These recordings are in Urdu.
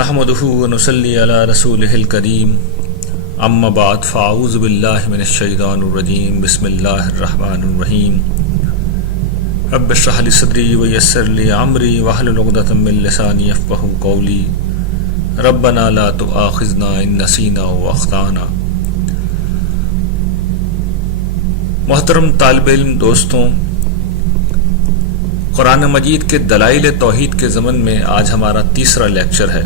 نحمدہ ونصلی علی رسولہ الکریم اما بعد فاعوذ باللہ من الشیطان الرجیم بسم اللہ الرحمن الرحیم رب اشرح لی صدری ویسر لی امری واحلل عقدۃ من لسانی یفقہوا قولی ربنا لا تؤاخذنا ان نسینا واخطانا۔ محترم طالب علم دوستوں، قرآن مجید کے دلائل توحید کے ضمن میں آج ہمارا تیسرا لیکچر ہے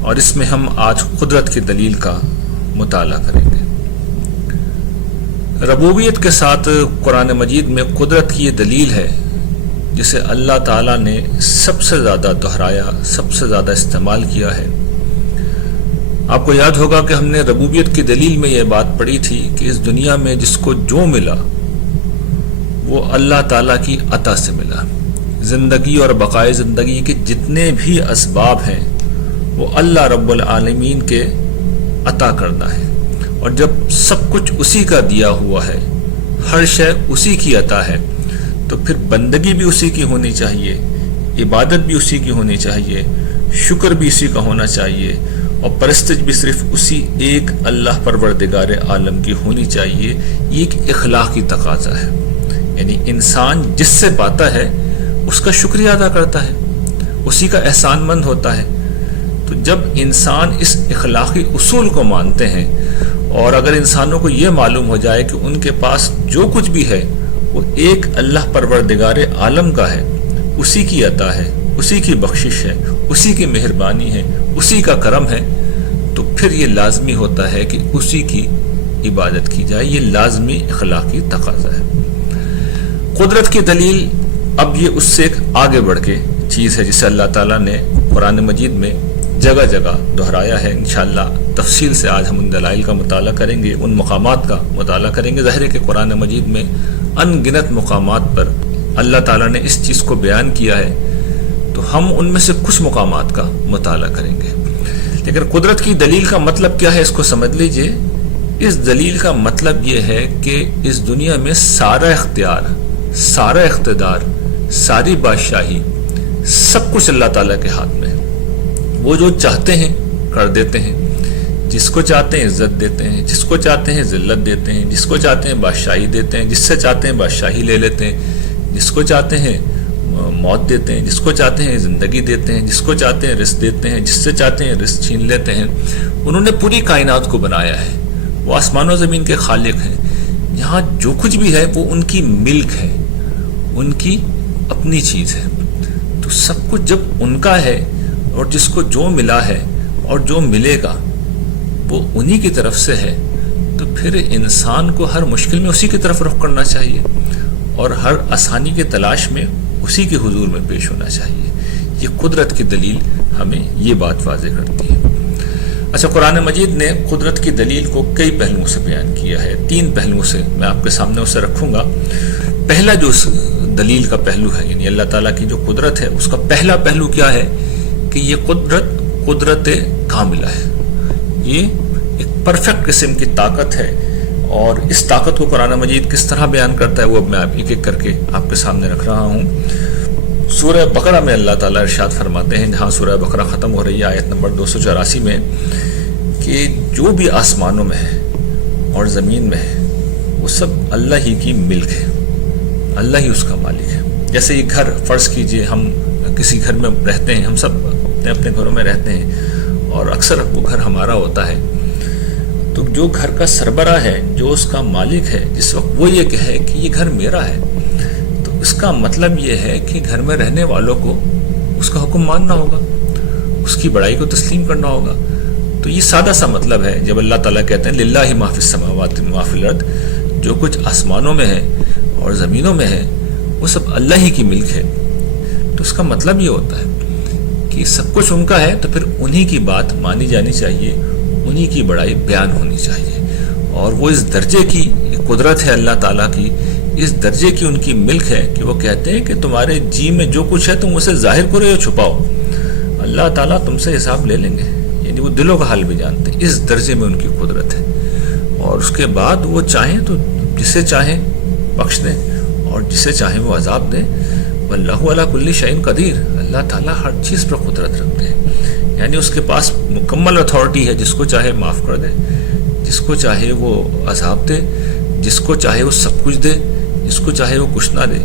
اور اس میں ہم آج قدرت کی دلیل کا مطالعہ کریں گے۔ ربوبیت کے ساتھ قرآن مجید میں قدرت کی یہ دلیل ہے جسے اللہ تعالیٰ نے سب سے زیادہ دہرایا، سب سے زیادہ استعمال کیا ہے۔ آپ کو یاد ہوگا کہ ہم نے ربوبیت کی دلیل میں یہ بات پڑھی تھی کہ اس دنیا میں جس کو جو ملا وہ اللہ تعالیٰ کی عطا سے ملا۔ زندگی اور بقائے زندگی کے جتنے بھی اسباب ہیں وہ اللہ رب العالمین کے عطا کرنا ہے، اور جب سب کچھ اسی کا دیا ہوا ہے، ہر شے اسی کی عطا ہے، تو پھر بندگی بھی اسی کی ہونی چاہیے، عبادت بھی اسی کی ہونی چاہیے، شکر بھی اسی کا ہونا چاہیے، اور پرستش بھی صرف اسی ایک اللہ پروردگار عالم کی ہونی چاہیے۔ یہ ایک اخلاقی تقاضا ہے، یعنی انسان جس سے پاتا ہے اس کا شکریہ ادا کرتا ہے، اسی کا احسان مند ہوتا ہے۔ تو جب انسان اس اخلاقی اصول کو مانتے ہیں، اور اگر انسانوں کو یہ معلوم ہو جائے کہ ان کے پاس جو کچھ بھی ہے وہ ایک اللہ پروردگار عالم کا ہے، اسی کی عطا ہے، اسی کی بخشش ہے، اسی کی مہربانی ہے، اسی کا کرم ہے، تو پھر یہ لازمی ہوتا ہے کہ اسی کی عبادت کی جائے۔ یہ لازمی اخلاقی تقاضا ہے۔ قدرت کی دلیل اب یہ اس سے ایک آگے بڑھ کے چیز ہے جسے اللہ تعالیٰ نے قرآن مجید میں جگہ جگہ دہرایا ہے۔ انشاءاللہ تفصیل سے آج ہم ان دلائل کا مطالعہ کریں گے، ان مقامات کا مطالعہ کریں گے۔ ظاہر ہے کہ قرآن مجید میں ان گنت مقامات پر اللہ تعالیٰ نے اس چیز کو بیان کیا ہے، تو ہم ان میں سے کچھ مقامات کا مطالعہ کریں گے۔ لیکن قدرت کی دلیل کا مطلب کیا ہے اس کو سمجھ لیجئے۔ اس دلیل کا مطلب یہ ہے کہ اس دنیا میں سارا اختیار، سارا اقتدار، ساری بادشاہی، سب کچھ اللہ تعالیٰ کے ہاتھ میں ہے۔ وہ جو چاہتے ہیں کر دیتے ہیں، جس کو چاہتے ہیں عزت دیتے ہیں، جس کو چاہتے ہیں ذلت دیتے ہیں، جس کو چاہتے ہیں بادشاہی دیتے ہیں، جس سے چاہتے ہیں بادشاہی لے لیتے ہیں، جس کو چاہتے ہیں موت دیتے ہیں، جس کو چاہتے ہیں زندگی دیتے ہیں، جس کو چاہتے ہیں رزق دیتے ہیں، جس سے چاہتے ہیں رزق چھین لیتے ہیں۔ انہوں نے پوری کائنات کو بنایا ہے، وہ آسمان و زمین کے خالق ہیں۔ یہاں جو کچھ بھی ہے وہ ان کی ملک ہے، ان کی اپنی چیز ہے۔ تو سب کچھ جب ان کا ہے، اور جس کو جو ملا ہے اور جو ملے گا وہ انہی کی طرف سے ہے، تو پھر انسان کو ہر مشکل میں اسی کی طرف رخ کرنا چاہیے، اور ہر آسانی کی تلاش میں اسی کے حضور میں پیش ہونا چاہیے۔ یہ قدرت کی دلیل ہمیں یہ بات واضح کرتی ہے۔ اچھا، قرآن مجید نے قدرت کی دلیل کو کئی پہلوؤں سے بیان کیا ہے۔ 3 پہلوؤں سے میں آپ کے سامنے اسے رکھوں گا۔ پہلا جو اس دلیل کا پہلو ہے، یعنی اللہ تعالیٰ کی جو قدرت ہے، اس کا پہلا پہلو کیا ہے کہ یہ قدرت کاملہ ہے۔ یہ ایک پرفیکٹ قسم کی طاقت ہے، اور اس طاقت کو قرآن مجید کس طرح بیان کرتا ہے وہ اب میں ایک ایک کر کے آپ کے سامنے رکھ رہا ہوں۔ سورہ بقرہ میں اللہ تعالیٰ ارشاد فرماتے ہیں، جہاں سورہ بقرہ ختم ہو رہی ہے آیت نمبر 284 میں، کہ جو بھی آسمانوں میں ہے اور زمین میں ہے وہ سب اللہ ہی کی ملک ہے، اللہ ہی اس کا مالک ہے۔ جیسے یہ گھر، فرض کیجئے ہم کسی گھر میں رہتے ہیں، ہم سب اپنے اپنے گھروں میں رہتے ہیں، اور اکثر وہ گھر ہمارا ہوتا ہے، تو جو گھر کا سربراہ ہے، جو اس کا مالک ہے، جس وقت وہ یہ کہے کہ یہ گھر میرا ہے، تو اس کا مطلب یہ ہے کہ گھر میں رہنے والوں کو اس کا حکم ماننا ہوگا، اس کی بڑائی کو تسلیم کرنا ہوگا۔ تو یہ سادہ سا مطلب ہے جب اللہ تعالیٰ کہتے ہیں للہ ما فی السماوات و ما فی الارض، جو کچھ آسمانوں میں ہے اور زمینوں میں ہے وہ سب اللہ ہی کی ملک ہے۔ تو اس کا مطلب یہ ہوتا ہے کہ سب کچھ ان کا ہے، تو پھر انہی کی بات مانی جانی چاہیے، انہی کی بڑائی بیان ہونی چاہیے، اور وہ اس درجے کی قدرت ہے اللہ تعالیٰ کی، اس درجے کی ان کی ملک ہے کہ وہ کہتے ہیں کہ تمہارے جی میں جو کچھ ہے تم اسے ظاہر کرو یا چھپاؤ، اللہ تعالیٰ تم سے حساب لے لیں گے۔ یعنی وہ دلوں کا حال بھی جانتے ہیں، اس درجے میں ان کی قدرت ہے۔ اور اس کے بعد وہ چاہیں تو جسے چاہیں بخش دیں، اور جسے چاہیں وہ عذاب دیں۔ واللہ علی کل شیء قدیر، اللہ تعالیٰ ہر چیز پر قدرت رکھتے ہیں۔ یعنی اس کے پاس مکمل اتھارٹی ہے، جس کو چاہے معاف کر دے، جس کو چاہے وہ عذاب دے، جس کو چاہے وہ سب کچھ دے، جس کو چاہے وہ کچھ نہ دے.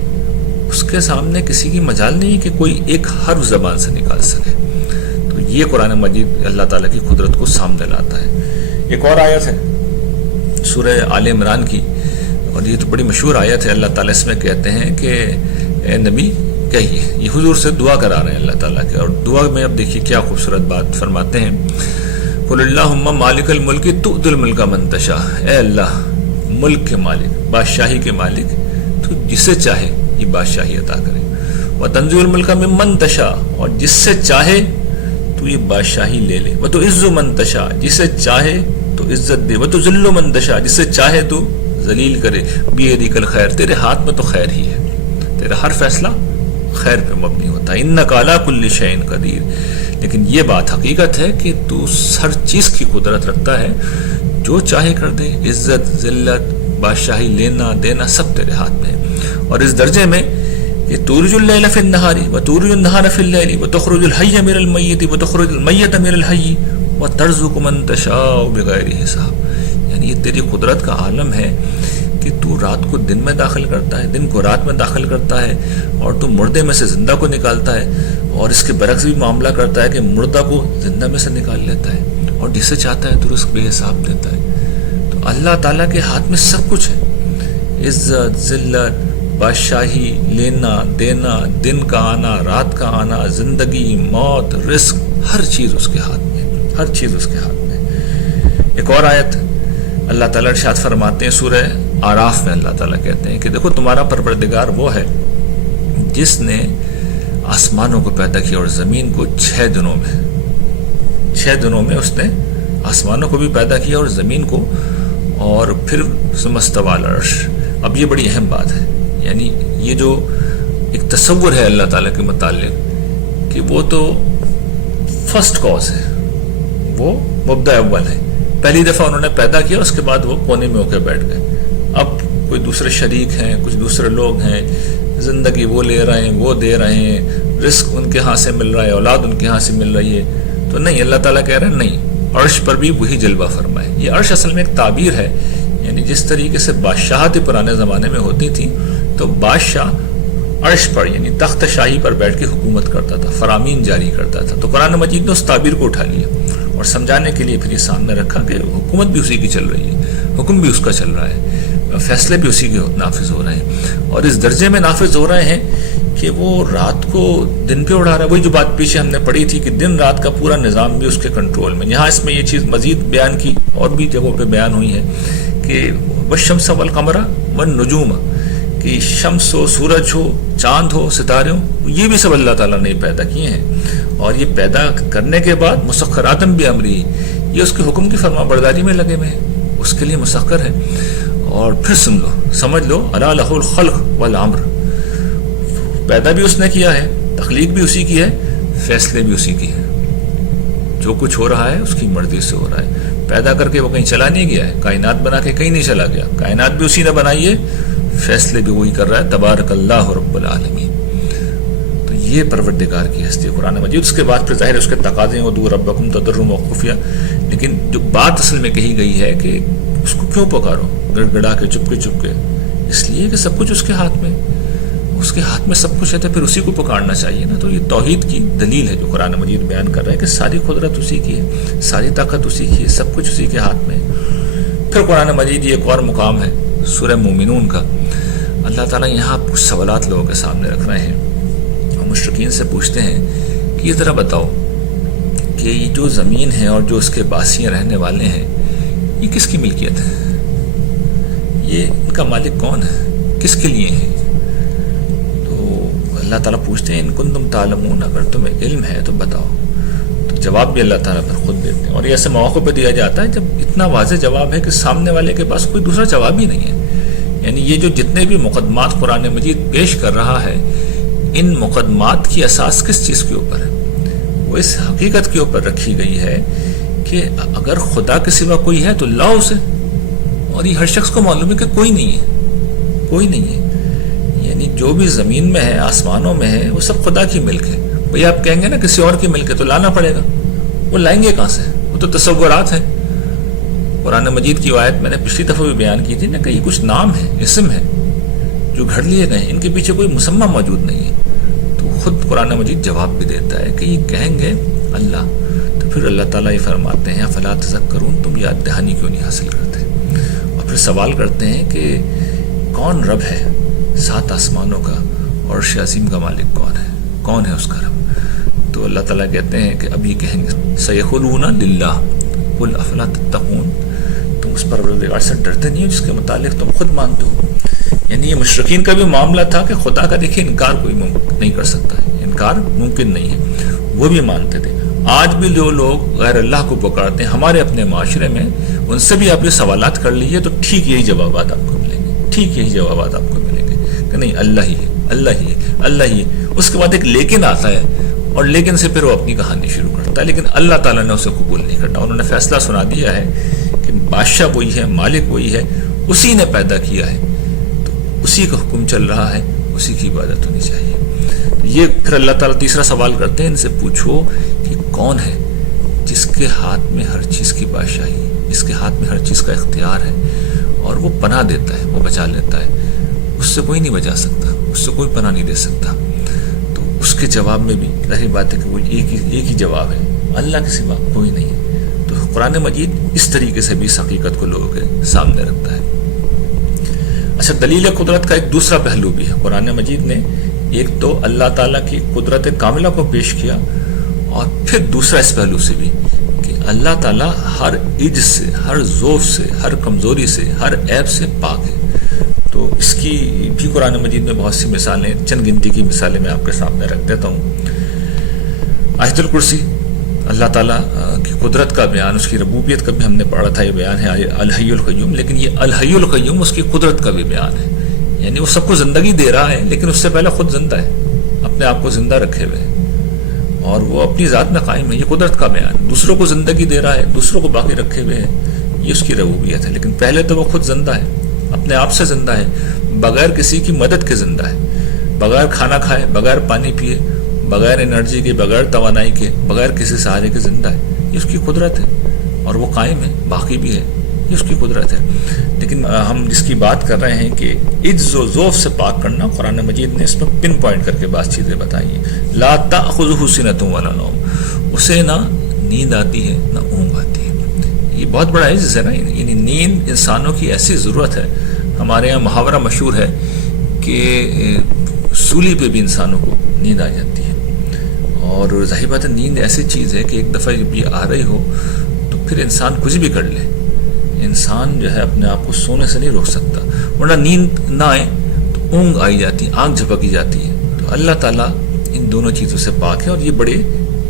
اس کے سامنے کسی کی مجال نہیں کہ کوئی ایک حرف زبان سے نکال سکے. تو یہ قرآن مجید اللہ تعالیٰ کی قدرت کو سامنے لاتا ہے. ایک اور آیت ہے سورہ آل عمران کی، اور یہ تو بڑی مشہور آیت ہے. اللہ تعالیٰ اس میں کہتے ہیں کہ اے نبی کہیے، یہ حضور سے دعا کرا رہے ہیں اللہ تعالیٰ کے. اور دعا میں اب دیکھیے کیا خوبصورت بات فرماتے ہیں، قل اللہم مالک الملک تؤتی الملک من تشاء. اے اللہ ملک کے مالک، بادشاہی کے مالک، تو جسے چاہے یہ بادشاہی عطا کرے. وتنزع الملک ممن تشاء، اور جس سے چاہے تو یہ بادشاہی لے لے. وتعز من تشاء، جسے چاہے تو عزت دے. وتذل من تشاء، جسے چاہے تو ذلیل کرے. بیدک الخیر، تیرے ہاتھ میں تو خیر ہی ہے، تیرا ہر فیصلہ خیر پہ مبنی ہوتا ہے. انک علی کل شیء قدیر. لیکن یہ بات حقیقت ہے کہ تو ہر چیز کی قدرت رکھتا ہے، جو چاہے کر دے. عزت، ذلت، بادشاہی لینا دینا سب تیرے ہاتھ میں ہے. اور اس درجے میں کہ تولج اللیل فی النہار وتولج النہار فی اللیل وتخرج الحی من المیت وتخرج المیت من الحی وترزق من تشاء بغیر حساب. یعنی یہ تیری قدرت کا عالم ہے کہ تو رات کو دن میں داخل کرتا ہے، دن کو رات میں داخل کرتا ہے، اور تو مردے میں سے زندہ کو نکالتا ہے. اور اس کے برعکس بھی معاملہ کرتا ہے کہ مردہ کو زندہ میں سے نکال لیتا ہے، اور جسے چاہتا ہے تو رزق بے حساب دیتا ہے. تو اللہ تعالیٰ کے ہاتھ میں سب کچھ ہے. عزت، ذلت، بادشاہی، لینا دینا، دن کا آنا، رات کا آنا، زندگی، موت، رزق، ہر چیز اس کے ہاتھ میں، ہر چیز اس کے ہاتھ میں. ایک اور آیت اللہ تعالیٰ ارشاد فرماتے ہیں سورہ آراف میں. اللہ تعالیٰ کہتے ہیں کہ دیکھو تمہارا پروردگار وہ ہے جس نے آسمانوں کو پیدا کیا اور زمین کو 6 دنوں میں. 6 دنوں میں اس نے آسمانوں کو بھی پیدا کیا اور زمین کو، اور پھر ثم استوى علی العرش. اب یہ بڑی اہم بات ہے، یعنی یہ جو ایک تصور ہے اللہ تعالیٰ کے متعلق کہ وہ تو فرسٹ کاز ہے، وہ مبدأ اول ہے. پہلی دفعہ انہوں نے پیدا کیا، اس کے بعد وہ کونے میں ہو کے بیٹھ گئے. اب کوئی دوسرے شریک ہیں، کچھ دوسرے لوگ ہیں، زندگی وہ لے رہے ہیں، وہ دے رہے ہیں، رزق ان کے ہاں سے مل رہا ہے، اولاد ان کے ہاں سے مل رہی ہے. تو نہیں، اللہ تعالیٰ کہہ رہے ہیں نہیں، عرش پر بھی وہی جلوہ فرمائے. یہ عرش اصل میں ایک تعبیر ہے، یعنی جس طریقے سے بادشاہت پرانے زمانے میں ہوتی تھی تو بادشاہ عرش پر یعنی تخت شاہی پر بیٹھ کے حکومت کرتا تھا، فرامین جاری کرتا تھا. تو قرآن مجید نے اس تعبیر کو اٹھا لیا اور سمجھانے کے لیے پھر یہ سامنے رکھا کہ حکومت بھی اسی کی چل رہی ہے، حکم بھی اس کا چل رہا ہے، فیصلے بھی اسی کے نافذ ہو رہے ہیں. اور اس درجے میں نافذ ہو رہے ہیں کہ وہ رات کو دن پہ اڑا رہا ہے. وہی جو بات پیچھے ہم نے پڑھی تھی کہ دن رات کا پورا نظام بھی اس کے کنٹرول میں. یہاں اس میں یہ چیز مزید بیان کی، اور بھی جگہوں پہ بیان ہوئی ہے کہ والشمس والقمر والنجوم، کہ شمس ہو، سورج ہو، چاند ہو، ستارے ہوں، یہ بھی سب اللہ تعالیٰ نے پیدا کیے ہیں. اور یہ پیدا کرنے کے بعد مسخراتم بامری، یہ اس کے حکم کی فرما برداری میں لگے ہوئے ہیں، اس کے لیے مسخر ہے. اور پھر سن لو، سمجھ لو، الا لہ الخلق والامر، پیدا بھی اس نے کیا ہے، تخلیق بھی اسی کی ہے، فیصلے بھی اسی کی ہے. جو کچھ ہو رہا ہے اس کی مرضی سے ہو رہا ہے. پیدا کر کے وہ کہیں چلا نہیں گیا ہے، کائنات بنا کے کہیں نہیں چلا گیا، کائنات بھی اسی نے بنائی ہے، فیصلے بھی وہی کر رہا ہے. تبارک اللہ رب العالمین. تو یہ پروردگار کی ہستی قرآن مجید. اس کے بعد پھر ظاہر اس کے تقاضے ہیں ادعوا ربکم تضرعا وخفیا. لیکن جو بات اصل میں کہی گئی ہے کہ اس کو کیوں پکارو گڑ گڑا کے چپکے چپکے، اس لیے کہ سب کچھ اس کے ہاتھ میں، اس کے ہاتھ میں سب کچھ ہے، تو پھر اسی کو پکارنا چاہیے نا. تو یہ توحید کی دلیل ہے جو قرآن مجید بیان کر رہا ہے کہ ساری قدرت اسی کی ہے، ساری طاقت اسی کی ہے، سب کچھ اسی کے ہاتھ میں. پھر قرآن مجید یہ ایک اور مقام ہے سورہ مومنون کا. اللہ تعالیٰ یہاں کچھ سوالات لوگوں کے سامنے رکھ رہے ہیں، اور مشرکین سے پوچھتے ہیں کہ یہ ذرا بتاؤ کہ یہ جو زمین ہے اور جو اس کے باسیاں رہنے والے ہیں، یہ کس کی ملکیت ہے؟ یہ ان کا مالک کون ہے؟ کس کے لیے ہے؟ اللہ تعالیٰ پوچھتے ہیں ان کنتم تعلمون، اگر تمہیں علم ہے تو بتاؤ. تو جواب بھی اللہ تعالیٰ پر خود دیتے ہیں. اور یہ ایسے مواقع پہ دیا جاتا ہے جب اتنا واضح جواب ہے کہ سامنے والے کے پاس کوئی دوسرا جواب ہی نہیں ہے. یعنی یہ جو جتنے بھی مقدمات قرآن مجید پیش کر رہا ہے، ان مقدمات کی اساس کس چیز کے اوپر ہے؟ وہ اس حقیقت کے اوپر رکھی گئی ہے کہ اگر خدا کے سوا کوئی ہے تو لاؤ اسے. اور یہ ہر شخص کو معلوم ہے کہ کوئی نہیں ہے، کوئی نہیں ہے. یعنی جو بھی زمین میں ہے، آسمانوں میں ہے، وہ سب خدا کی ملک ہے. بھئی آپ کہیں گے نا کسی اور کی ملک ہے تو لانا پڑے گا، وہ لائیں گے کہاں سے؟ وہ تو تصورات ہیں۔ قرآن مجید کی آیت میں نے پچھلی دفعہ بھی بیان کی تھی نا کہ یہ کچھ نام ہیں، اسم ہیں جو گھڑ لیے گئے ہیں، ان کے پیچھے کوئی مسمى موجود نہیں ہے۔ تو خود قرآن مجید جواب بھی دیتا ہے کہ یہ کہیں گے اللہ، تو پھر اللہ تعالیٰ یہ فرماتے ہیں فلا تذکرون، تم یاد دہانی کیوں نہیں حاصل کرتے؟ اور پھر سوال کرتے ہیں کہ کون رب ہے 7 آسمانوں کا اور عرش عظیم کا مالک کون ہے اس کا رب؟ تو اللہ تعالیٰ کہتے ہیں کہ اب یہ کہیں گے سیقولون للہ قل افلا تتقون، تم اس پروردگار سے ڈرتے نہیں ہو جس کے متعلق تم خود مانتے ہو۔ یعنی یہ مشرکین کا بھی معاملہ تھا کہ خدا کا دیکھیں انکار کوئی نہیں کر سکتا ہے، انکار ممکن نہیں ہے، وہ بھی مانتے تھے۔ آج بھی جو لوگ غیر اللہ کو پکارتے ہیں ہمارے اپنے معاشرے میں، ان سے بھی آپ یہ سوالات کر لیجیے تو ٹھیک یہی جوابات آپ کو ملیں گے، ٹھیک یہی جوابات آپ کو ملیں گے کہ نہیں اللہ ہی ہے، اللہ ہی ہے، اللہ ہی ہے۔ اس کے بعد ایک لیکن آتا ہے، اور لیکن سے پھر وہ اپنی کہانی شروع کرتا ہے، لیکن اللہ تعالیٰ نے اسے قبول نہیں کرتا۔ انہوں نے فیصلہ سنا دیا ہے کہ بادشاہ وہی ہے، مالک وہی ہے، اسی نے پیدا کیا ہے، تو اسی کا حکم چل رہا ہے، اسی کی عبادت ہونی چاہیے۔ یہ پھر اللہ تعالیٰ تیسرا سوال کرتے ہیں ان سے پوچھو کہ کون ہے جس کے ہاتھ میں ہر چیز کی بادشاہی، جس کے ہاتھ میں ہر چیز کا اختیار ہے، اور وہ پناہ دیتا ہے، وہ بچا لیتا ہے، اس سے کوئی نہیں بچا سکتا، اس سے کوئی پناہ نہیں دے سکتا۔ تو اس کے جواب میں بھی ظاہر بات ہے کہ وہ ایک ہی جواب ہے، اللہ کے سوا کوئی نہیں ہے۔ تو قرآن مجید اس طریقے سے بھی اس حقیقت کو لوگوں کے سامنے رکھتا ہے۔ اچھا، دلیل قدرت کا ایک دوسرا پہلو بھی ہے۔ قرآن مجید نے ایک تو اللہ تعالیٰ کی قدرت کاملہ کو پیش کیا، اور پھر دوسرا اس پہلو سے بھی کہ اللہ تعالیٰ ہر عجز سے، ہر ضعف سے، ہر کمزوری سے، ہر عیب سے پاک ہے۔ تو اس کی بھی قرآن مجید میں بہت سی مثالیں، چند گنتی کی مثالیں میں آپ کے سامنے رکھ دیتا ہوں۔ آیت الکرسی اللہ تعالیٰ کی قدرت کا بیان، اس کی ربوبیت کا بھی ہم نے پڑھا تھا، یہ بیان ہے الحی القیوم، لیکن یہ الحی القیوم اس کی قدرت کا بھی بیان ہے۔ یعنی وہ سب کو زندگی دے رہا ہے، لیکن اس سے پہلے خود زندہ ہے، اپنے آپ کو زندہ رکھے ہوئے، اور وہ اپنی ذات میں قائم ہے۔ یہ قدرت کا بیان، دوسروں کو زندگی دے رہا ہے، دوسروں کو باقی رکھے ہوئے ہے، یہ اس کی ربوبیت ہے۔ لیکن پہلے تو وہ خود زندہ ہے، اپنے آپ سے زندہ ہے، بغیر کسی کی مدد کے زندہ ہے، بغیر کھانا کھائے، بغیر پانی پیے، بغیر انرجی کے، بغیر توانائی کے، بغیر کسی سہارے کے زندہ ہے۔ یہ اس کی قدرت ہے، اور وہ قائم ہے، باقی بھی ہے، یہ اس کی قدرت ہے۔ لیکن ہم جس کی بات کر رہے ہیں کہ عجز و ضعف سے پاک کرنا، قرآن مجید نے اس میں پن پوائنٹ کر کے بعض چیزیں بتائی ہیں۔ لا تأخذہ سنۃ ولا نوم، اسے نہ نیند آتی ہے نہ اونگ آتی ہے۔ یہ بہت بڑا عجز ہے نا، یعنی نیند انسانوں کی ایسی ضرورت ہے۔ ہمارے یہاں محاورہ مشہور ہے کہ سولی پہ بھی انسانوں کو نیند آ جاتی ہے، اور ظاہر بات ہے نیند ایسی چیز ہے کہ ایک دفعہ جب یہ آ رہی ہو تو پھر انسان کچھ بھی کر لے، انسان جو ہے اپنے آپ کو سونے سے نہیں روک سکتا، ورنہ نیند نہ آئے تو اونگ آئی جاتی ہے، آنکھ جھپکی جاتی ہے۔ تو اللہ تعالیٰ ان دونوں چیزوں سے پاک ہے، اور یہ بڑے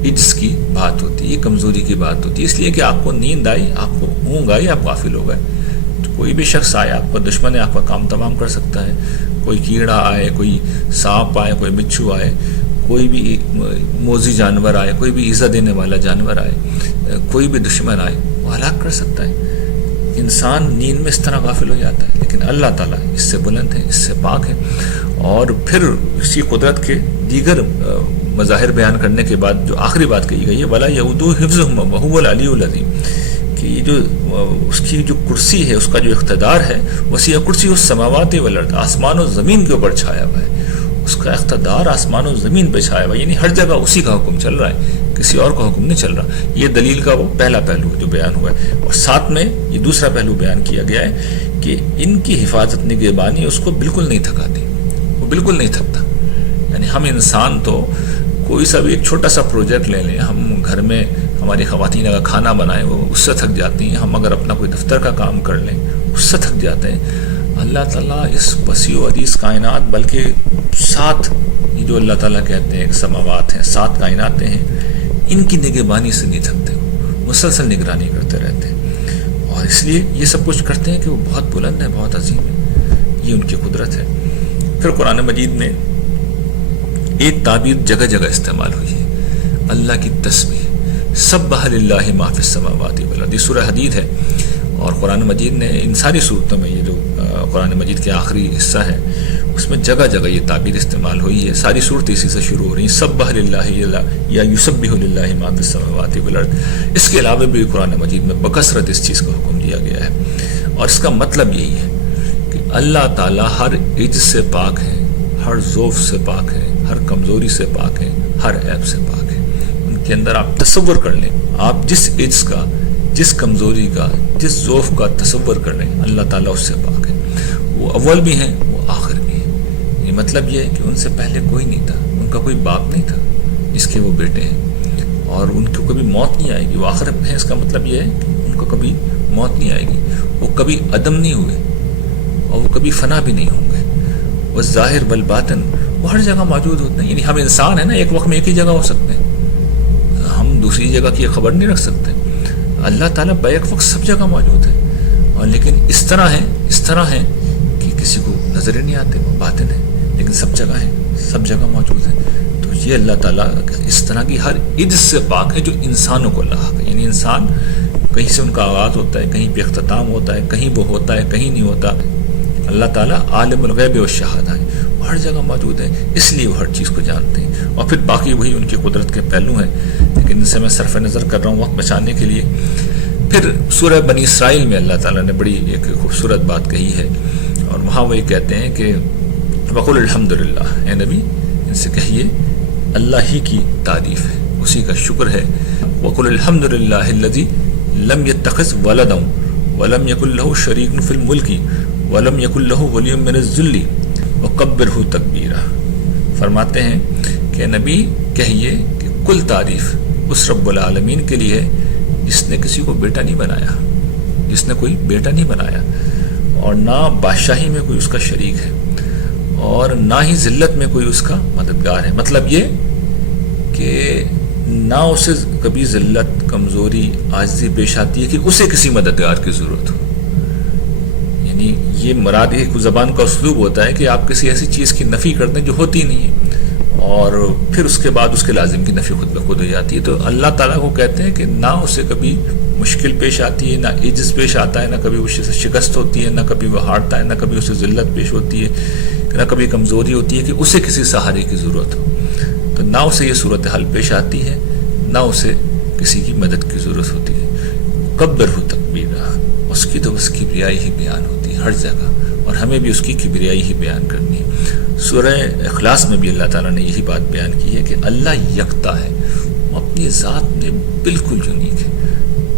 عجز کی بات ہوتی ہے، یہ کمزوری کی بات ہوتی ہے۔ اس لیے کہ آپ کو نیند آئی، آپ کو اونگ آئی، آپ غافل ہو گئے، تو کوئی بھی شخص آئے، آپ کا دشمن ہے، آپ کا کام تمام کر سکتا ہے۔ کوئی کیڑا آئے، کوئی سانپ آئے، کوئی بچھو آئے، کوئی بھی موذی جانور آئے، کوئی بھی ایذا دینے والا جانور آئے، کوئی بھی دشمن آئے، وہ ہلاک کر سکتا ہے۔ انسان نیند میں اس طرح غافل ہو جاتا ہے، لیکن اللہ تعالیٰ اس سے بلند ہے، اس سے پاک ہے۔ اور پھر اسی قدرت کے دیگر مظاہر بیان کرنے کے بعد جو آخری بات کہی گئی ہے وَلَا يَؤُودُهُ حِفْظُهُمَا وَهُوَ الْعَلِيُّ الْعَظِيمُ، کہ یہ جو اس کی جو کرسی ہے، اس کا جو اقتدار ہے، وسیع کرسی السماوات والارض، آسمان و زمین کے اوپر چھایا ہوا ہے، اس کا اقتدار آسمان و زمین پہ چھایا ہوا ہے، یعنی ہر جگہ اسی کا حکم چل رہا ہے، کسی اور کا حکم نہیں چل رہا۔ یہ دلیل کا وہ پہلا پہلو جو بیان ہوا ہے، اور ساتھ میں یہ دوسرا پہلو بیان کیا گیا ہے کہ ان کی حفاظت نگہبانی اس کو بالکل نہیں تھکاتی، وہ بالکل نہیں تھکتا۔ یعنی ہم انسان تو کوئی سا بھی ایک چھوٹا سا پروجیکٹ لے لیں، ہم گھر میں ہماری خواتین اگر کھانا بنائیں وہ اس سے تھک جاتی ہیں، ہم اگر اپنا کوئی دفتر کا کام کر لیں اس سے تھک جاتے ہیں۔ اللہ تعالیٰ اس وسیع و عریض کائنات، بلکہ 7 یہ جو اللہ تعالیٰ کہتے ہیں سماوات ہیں، 7 کائناتیں ہیں، ان کی نگہبانی سے نہیں تھکتے، مسلسل نگرانی کرتے رہتے ہیں، اور اس لیے یہ سب کچھ کرتے ہیں کہ وہ بہت بلند ہے، بہت عظیم ہے، یہ ان کی قدرت ہے۔ پھر قرآن مجید میں ایک تعبیر جگہ جگہ استعمال ہوئی ہے، اللہ کی تسبیح، سبح للہ ما فی السماوات والارض، یہ سورہ حدید ہے، اور قرآن مجید نے ان ساری صورتوں میں یہ جو قرآن مجید کے آخری حصہ ہے اس میں جگہ جگہ یہ تعبیر استعمال ہوئی ہے. ساری صورت اسی سے شروع ہو رہی ہیں. سبح للہ یا یسبح للہ ما فی السماوات والارض. اس کے علاوہ بھی قرآن مجید میں بکثرت اس چیز کا حکم دیا گیا ہے، اور اس کا مطلب یہی ہے کہ اللہ تعالیٰ ہر عجز سے پاک ہے، ہر ضعف سے پاک ہے، ہر کمزوری سے پاک ہے، ہر عیب سے پاک ہے. ان کے اندر آپ تصور کر لیں، آپ جس عجز کا، جس کمزوری کا، جس ضعف کا تصور کر لیں، اللہ تعالیٰ اس سے پاک ہے. وہ اول بھی ہیں، وہ آخر بھی ہیں. یہ مطلب یہ ہے کہ ان سے پہلے کوئی نہیں تھا، ان کا کوئی باپ نہیں تھا جس کے وہ بیٹے ہیں، اور ان کو کبھی موت نہیں آئے گی. وہ آخر ہیں، اس کا مطلب یہ ہے کہ ان کو کبھی موت نہیں آئے گی. وہ کبھی عدم نہیں ہوئے اور وہ کبھی فنا بھی نہیں ہوں گے. وہ ظاہر بالباطن وہ ہر جگہ موجود ہوتے ہیں. یعنی ہم انسان ہیں نا، ایک وقت میں ایک ہی جگہ ہو سکتے ہیں، ہم دوسری جگہ کی خبر نہیں رکھ سکتے. اللہ تعالیٰ بیک وقت سب جگہ موجود ہے، اور لیکن اس طرح ہیں کہ کسی کو نظر نہیں آتے، وہ باطن ہے لیکن سب جگہ ہیں، سب جگہ موجود ہیں. تو یہ اللہ تعالیٰ اس طرح کی ہر عجز سے پاک ہے جو انسانوں کو لاحق ہے. یعنی انسان کہیں سے ان کا آغاز ہوتا ہے، کہیں پہ اختتام ہوتا ہے، کہیں وہ ہوتا ہے، کہیں نہیں ہوتا. اللہ تعالیٰ عالم الغیب والشہادہ ہے، وہ ہر جگہ موجود ہے، اس لیے وہ ہر چیز کو جانتے ہیں. اور پھر باقی وہی ان کی قدرت کے پہلو ہیں، لیکن ان سے میں صرف نظر کر رہا ہوں وقت بچانے کے لیے. پھر سورہ بنی اسرائیل میں اللہ تعالیٰ نے بڑی ایک خوبصورت بات کہی ہے، اور وہاں وہ یہ کہتے ہیں کہ وقل الحمدللہ، اے نبی ان سے کہیے اللہ ہی کی تعریف ہے، اسی کا شکر ہے. وقل الحمدللہ الذی لم یتخذ ولدا ولم یکن لہ شریک فی الملک ولم یکن لہ ولی من الذل وکبرہ تکبیرا. فرماتے ہیں کہ نبی کہیے کہ کل تعریف اس رب العالمین کے لیے ہے جس نے کسی کو بیٹا نہیں بنایا، جس نے کوئی بیٹا نہیں بنایا، اور نہ بادشاہی میں کوئی اس کا شریک ہے، اور نہ ہی ذلت میں کوئی اس کا مددگار ہے. مطلب یہ کہ نہ اسے کبھی ذلت، کمزوری، عاجزی پیش آتی ہے کہ اسے کسی مددگار کی ضرورت ہو. یعنی یہ مراد ایک زبان کا اسلوب ہوتا ہے کہ آپ کسی ایسی چیز کی نفی کرتے ہیں جو ہوتی نہیں ہے، اور پھر اس کے بعد اس کے لازم کی نفی خود بخود ہو جاتی ہے. تو اللہ تعالیٰ کو کہتے ہیں کہ نہ اسے کبھی مشکل پیش آتی ہے، نہ عجز پیش آتا ہے، نہ کبھی اسے شکست ہوتی ہے، نہ کبھی وہ ہارتا ہے، نہ کبھی اسے ذلت پیش ہوتی ہے، نہ کبھی کمزوری ہوتی ہے کہ اسے کسی سہارے کی ضرورت ہو. تو نہ اسے یہ صورتحال پیش آتی ہے، نہ اسے کسی کی مدد کی ضرورت ہوتی ہے. کبرہ تکبیرا، اس کی تو بس کبریائی ہی بیان ہوتی ہے ہر جگہ، اور ہمیں بھی اس کی کبریائی ہی بیان کرنی ہے. سورہ اخلاص میں بھی اللہ تعالیٰ نے یہی بات بیان کی ہے کہ اللہ یکتا ہے، وہ اپنی ذات میں بالکل یونیک ہے.